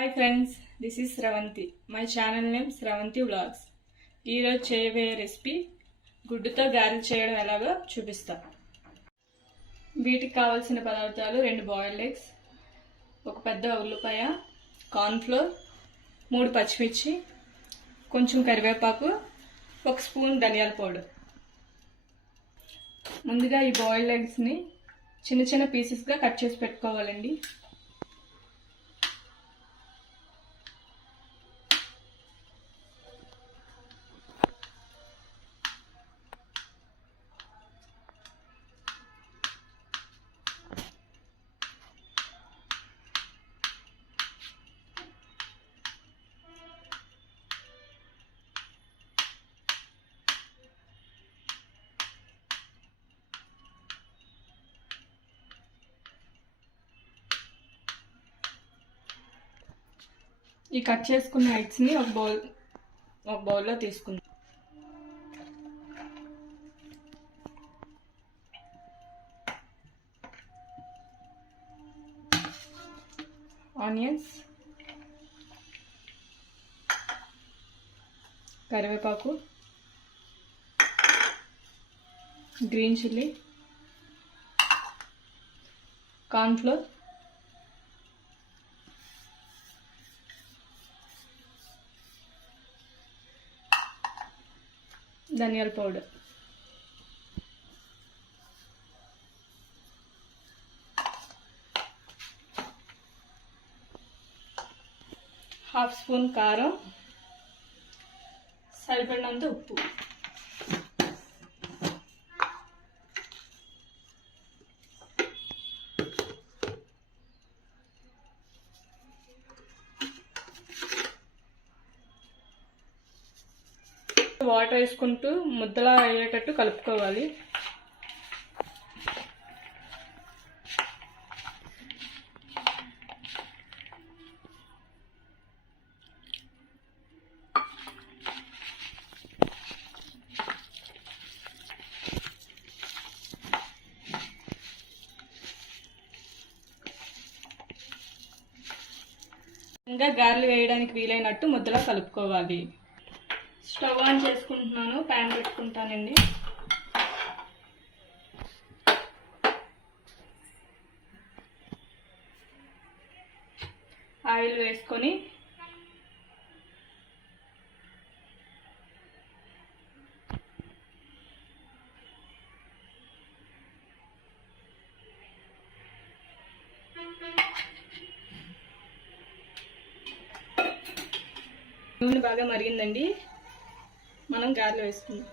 Hi friends, this is Sravanthi. My channel name స్రవంతి వ్లాగ్స్. ఈరోజు చేయబోయే రెసిపీ గుడ్డుతో గారెలు చేయడం ఎలాగో చూపిస్తా. వీటికి కావాల్సిన పదార్థాలు 2 బాయిల్డ్ ఎగ్స్, ఒక పెద్ద ఉల్లిపాయ, కార్న్ఫ్లోర్, 3 పచ్చిమిర్చి, కొంచెం కరివేపాకు, 1 స్పూన్ ధనియాల పౌడర్. ముందుగా ఈ బాయిల్డ్ ఎగ్స్ని చిన్న చిన్న పీసెస్గా కట్ చేసి పెట్టుకోవాలండి. ఈ కట్ చేసుకున్న ఎగ్స్ని ఒక బౌల్లో తీసుకుందాం. ఆనియన్స్, కరివేపాకు, గ్రీన్ చిల్లీ, కార్న్ఫ్లోర్, ధనియాల పౌడర్, హాఫ్ స్పూన్ కారం, సరిపడినంత ఉప్పు. వాటర్ వేసుకుంటూ ముద్దలా అయ్యేటట్టు కలుపుకోవాలి. ఇంకా గారెలు వేయడానికి వీలైనట్టు ముద్దలా కలుపుకోవాలి. స్టవ్ ఆన్ చేసుకుంటున్నాను, ప్యాన్ పెట్టుకుంటానండి. ఆయిల్ వేసుకొని నూనె బాగా మరిగిందండి, మనం గారెలు వేసుకుందాం.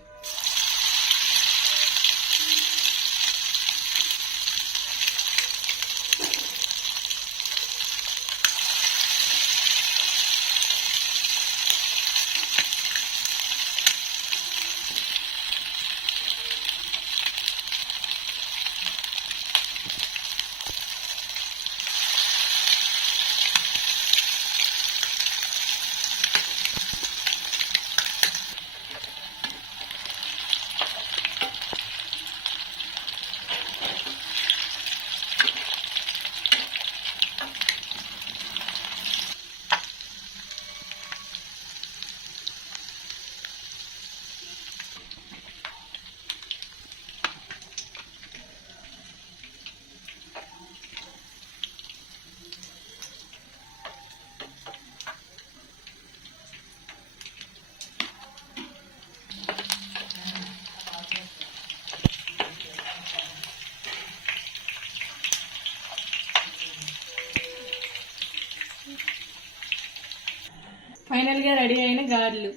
ఫైనల్గా రెడీ అయిన గారెలు.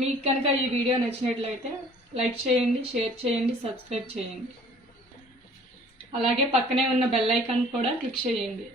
మీకు కనుక ఈ వీడియో నచ్చినట్లయితే లైక్ చేయండి, షేర్ చేయండి, సబ్స్క్రైబ్ చేయండి. అలాగే పక్కనే ఉన్న బెల్ ఐకాన్ కూడా క్లిక్ చేయండి.